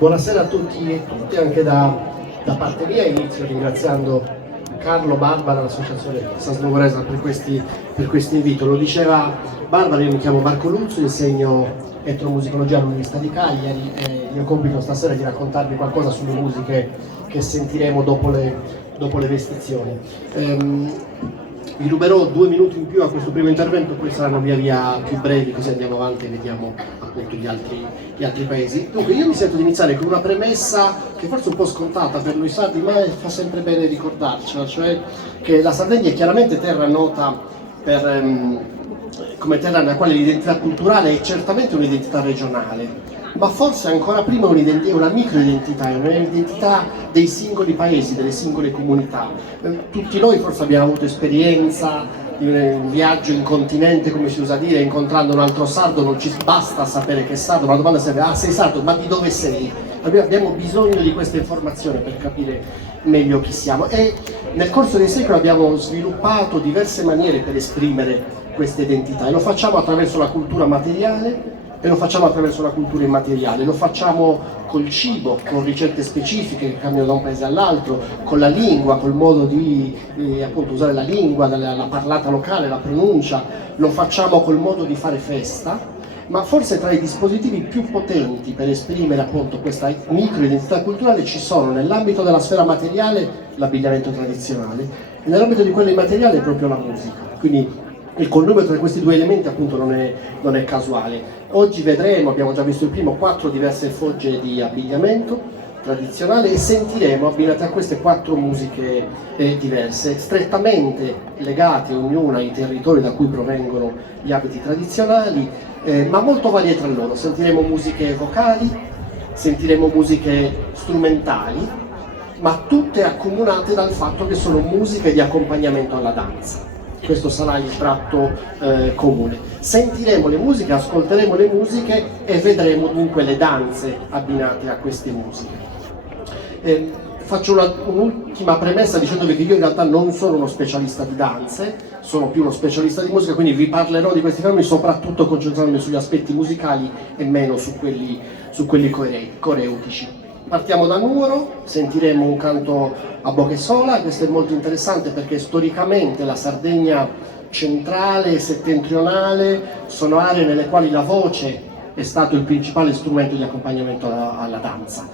Buonasera a tutti e tutte, anche da parte mia. Inizio ringraziando Carlo, Barbara, l'associazione Sas Nuvoresa per questo invito. Lo diceva Barbara, io mi chiamo Marco Luzzo, insegno etnomusicologia all'Università di Cagliari e il mio compito stasera è di raccontarvi qualcosa sulle musiche che sentiremo dopo le vestizioni. Vi ruberò 2 minuti in più a questo primo intervento, poi saranno via via più brevi, così andiamo avanti e vediamo appunto gli altri paesi. Dunque io mi sento di iniziare con una premessa che forse è un po' scontata per noi sardi, ma fa sempre bene ricordarcela, cioè che la Sardegna è chiaramente terra nota come terra nella quale l'identità culturale è certamente un'identità regionale, ma forse ancora prima una microidentità, un'identità dei singoli paesi, delle singole comunità. Tutti noi forse abbiamo avuto esperienza di un viaggio in continente, come si usa dire, incontrando un altro sardo, non ci basta sapere che è sardo, ma la domanda serve: ah, sei sardo, ma di dove sei? Abbiamo bisogno di questa informazione per capire meglio chi siamo, e nel corso dei secoli abbiamo sviluppato diverse maniere per esprimere questa identità, e lo facciamo attraverso la cultura materiale e lo facciamo attraverso la cultura immateriale, lo facciamo col cibo, con ricette specifiche che cambiano da un paese all'altro, con la lingua, col modo di appunto usare la lingua, la parlata locale, la pronuncia, lo facciamo col modo di fare festa, ma forse tra i dispositivi più potenti per esprimere appunto questa microidentità culturale ci sono, nell'ambito della sfera materiale, l'abbigliamento tradizionale, e nell'ambito di quello immateriale proprio la musica. Quindi il connubio tra questi due elementi appunto non è casuale. Oggi vedremo, abbiamo già visto il primo, 4 diverse fogge di abbigliamento tradizionale e sentiremo abbinate a queste 4 musiche diverse, strettamente legate ognuna ai territori da cui provengono gli abiti tradizionali, ma molto varie tra loro. Sentiremo musiche vocali, sentiremo musiche strumentali, ma tutte accomunate dal fatto che sono musiche di accompagnamento alla danza. Questo sarà il tratto comune. Sentiremo le musiche, ascolteremo le musiche e vedremo dunque le danze abbinate a queste musiche. Faccio un'ultima premessa dicendovi che io in realtà non sono uno specialista di danze, sono più uno specialista di musica, quindi vi parlerò di questi fenomeni soprattutto concentrandomi sugli aspetti musicali e meno su quelli coreutici. Partiamo da Nuoro, sentiremo un canto a Bochesola. Questo è molto interessante perché storicamente la Sardegna centrale e settentrionale sono aree nelle quali la voce è stato il principale strumento di accompagnamento alla danza.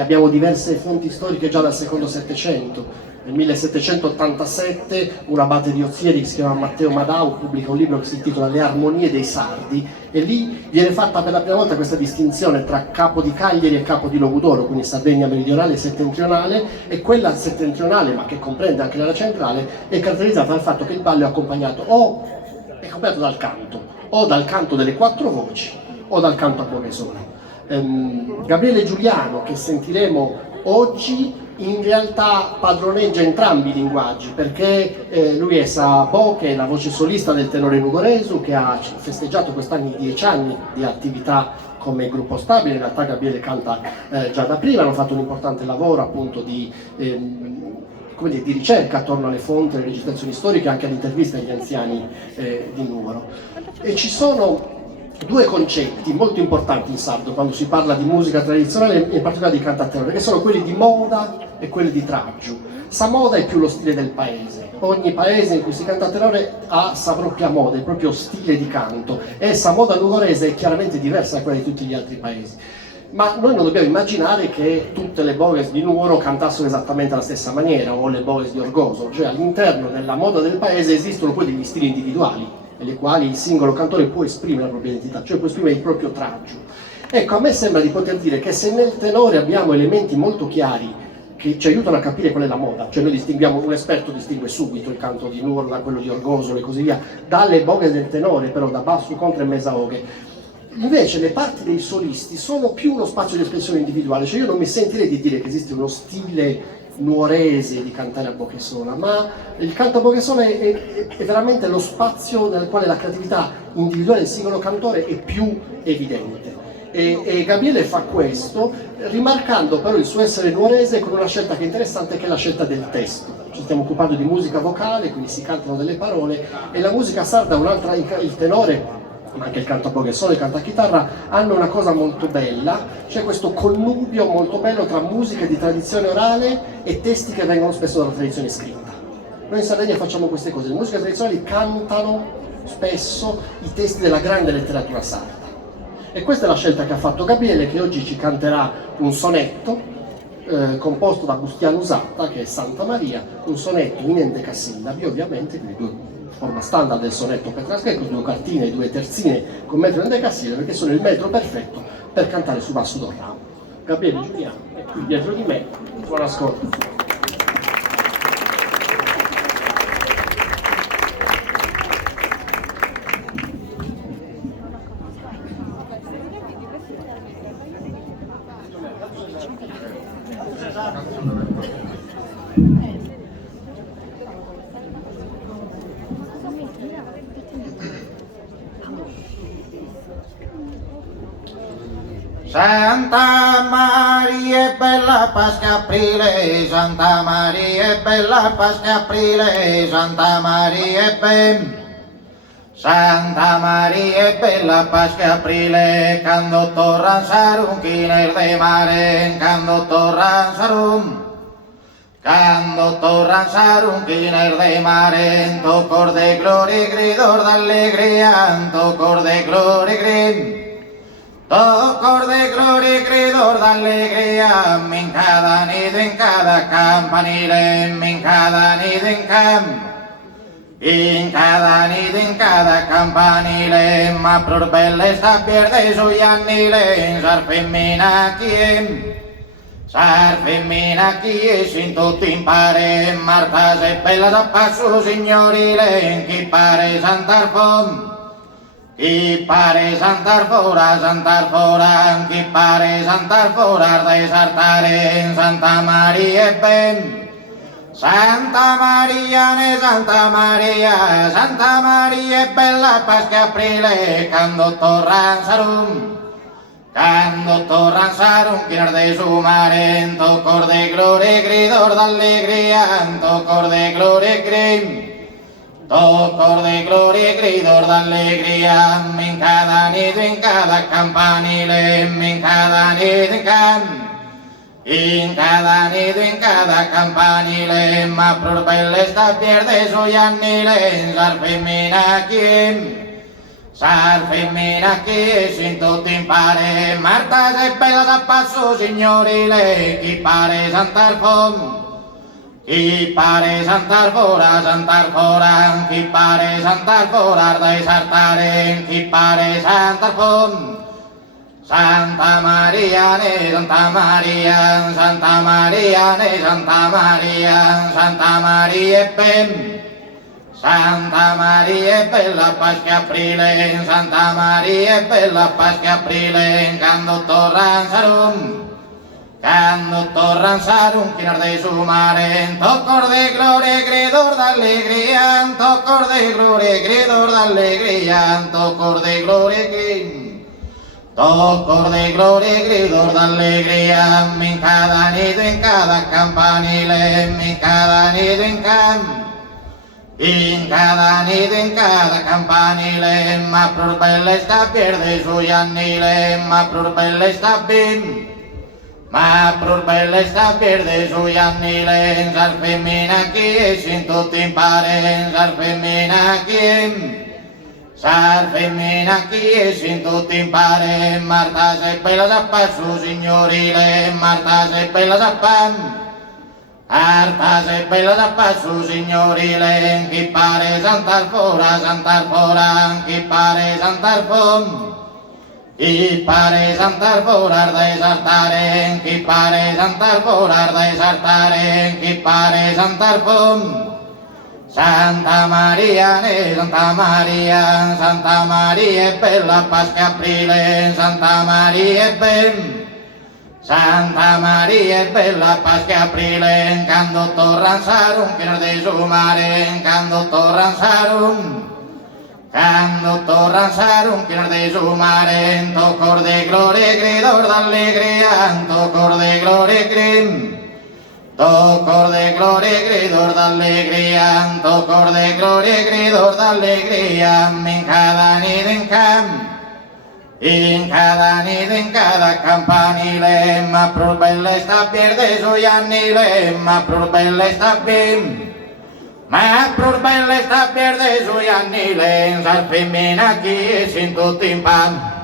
Abbiamo diverse fonti storiche già dal secondo Settecento. Nel 1787 un abate di Ozieri che si chiama Matteo Madau pubblica un libro che si intitola Le armonie dei sardi, e lì viene fatta per la prima volta questa distinzione tra Capo di Cagliari e Capo di Logudoro, quindi Sardegna meridionale e settentrionale, e quella settentrionale, ma che comprende anche l'area centrale, è caratterizzata dal fatto che il ballo è accompagnato dal canto, o dal canto delle 4 voci o dal canto a Bochesola. Gabriele Giuliano, che sentiremo oggi, in realtà padroneggia entrambi i linguaggi, perché lui è Sapo, che è la voce solista del tenore nugoresu, che ha festeggiato quest'anno i 10 anni di attività come gruppo stabile. In realtà Gabriele canta già da prima, hanno fatto un importante lavoro appunto di ricerca attorno alle fonti, alle registrazioni storiche, anche all'intervista agli anziani di Nuoro. E ci sono 2 concetti molto importanti in sardo quando si parla di musica tradizionale, in particolare di cantatenore, che sono quelli di moda e quelli di traggio. Sa moda è più lo stile del paese, ogni paese in cui si canta tenore ha sa propria moda, il proprio stile di canto, e sa moda nuvorese è chiaramente diversa da quella di tutti gli altri paesi. Ma noi non dobbiamo immaginare che tutte le bogues di Nuoro cantassero esattamente alla stessa maniera, o le bogues di Orgoso, cioè all'interno della moda del paese esistono poi degli stili individuali, nelle quali il singolo cantore può esprimere la propria identità, cioè può esprimere il proprio traggio. Ecco, a me sembra di poter dire che se nel tenore abbiamo elementi molto chiari che ci aiutano a capire qual è la moda, cioè noi distinguiamo, un esperto distingue subito il canto di Nuoro da quello di Orgosolo e così via, dalle boghe del tenore, però da basso, contra e mesaoghe. Invece le parti dei solisti sono più uno spazio di espressione individuale, cioè io non mi sentirei di dire che esiste uno stile nuorese di cantare a Bochesola, ma il canto a Bochesola è veramente lo spazio nel quale la creatività individuale del singolo cantore è più evidente. E Gabriele fa questo rimarcando però il suo essere nuorese con una scelta che è interessante, che è la scelta del testo. Ci stiamo occupando di musica vocale, quindi si cantano delle parole, e la musica sarda, il tenore ma anche il cantaborghesolo e il cantachitarra, hanno una cosa molto bella, c'è questo connubio molto bello tra musica di tradizione orale e testi che vengono spesso dalla tradizione scritta. Noi in Sardegna facciamo queste cose, le musiche tradizionali cantano spesso i testi della grande letteratura sarda. E questa è la scelta che ha fatto Gabriele, che oggi ci canterà un sonetto composto da Bustiano Usatta, che è Santa Maria, un sonetto in endecasillabi, ovviamente, quindi forma standard del sonetto petrarchense, con 2 quartine e 2 terzine con metro endecasillabi, perché sono il metro perfetto per cantare su basso do ramo. Gabriele Giuliano è qui dietro di me, buon ascolto. Santa Maria è bella Pasqua aprile, Santa Maria è bella Pasqua aprile, Santa Maria è bella. Santa Maria è bella Pasqua aprile, quando torran sarum chiner de mare, quando torran sarum. Quando torran sarum chiner de mare, en tu cor de gloria y gridor de alegría, en tu cor de gloria y grid. Tocor de gloria y gridor de alegría, en cada nido, en cada campanile, en cada nido, en cada nido, en cada campanile, ma plur belle sta pierde su iannile, sar femmina chi sar femmina chi sin tutti impare, Marta se bella da passo signorile, chi pare Sant'Arfon. Chi pare Sant'Arfora, Sant'Arfora, chi pare Sant'Arfora, de sartare, Santa Maria e ben. Santa Maria ne Santa Maria, Santa Maria è bella Pasqua aprile, quando torran sarum. Quando torran sarum, quinar de su mare, en tu cor de gloria, gridor de alegría, en tu cor de gloria, grim. Tocor de gloria y gridor de alegría, en cada nido, en cada campanile, en cada nido, en cada nido, en cada campanile, ma plur belle sta pierde su iannile, sar femmina chi, sin tutti impare, Marta se bella da passo signorile, chi pare Sant'Arfon. Chi pare Sant'Arfora, Sant'Arfora, chi pare Sant'Arfora, de sartare, chi pare Sant'Arfon. Santa Maria ne Santa Maria, Santa Maria ne Santa Maria, Santa Maria è ben. Santa Maria è bella Pasqua aprile, Santa Maria è bella Pasqua aprile, quando torran sarum. Quando torran sarum, quinar de su mare, en tocor de gloria, gridor de alegría, en tocor de gloria, gridor de alegría, en tocor de gloria, tocor de gloria, gridor de alegría, en cada nido, en cada campanile, en cada nido, en cada nido, en cada campanile, ma plur belle sta pierde su iannile, ma plur belle sta bim. Ma plur belle sta pierde su iannile, sar femmina chi, sin tutti impare, sar femmina chi. Sar femmina chi, sin tutti impare, Marta se bella zappa su signorile, Marta se bella zappa. Marta se bella zappa su signorile, chi pare Sant'Arfora, Sant'Arfora, chi pare Sant'Arfon. Chi pare Sant'Arfora de sartare, chi pare Sant'Arfora de sartare, chi pare Sant'Arfon. Santa Maria ne Santa Maria, Santa Maria è bella Pasqua aprile, Santa Maria è ben. Santa Maria è bella Pasqua aprile, quando torran sarum, quinar de su mare, quando torran sarum. Quando torran sarum, quinar de su mare, en tocor de gloria, gridor de alegría, en tocor de gloria, grim. Tocor de gloria y gridor de alegría, tocor de gloria y gridor de alegría, en cada nit en camp, in cada nit en cada campanile, ma pur bella sta verde sugli annile, ma pur bella sta bim, ma pur bella sta verde sugli annile, in sal femmina chi sin tutti in pan.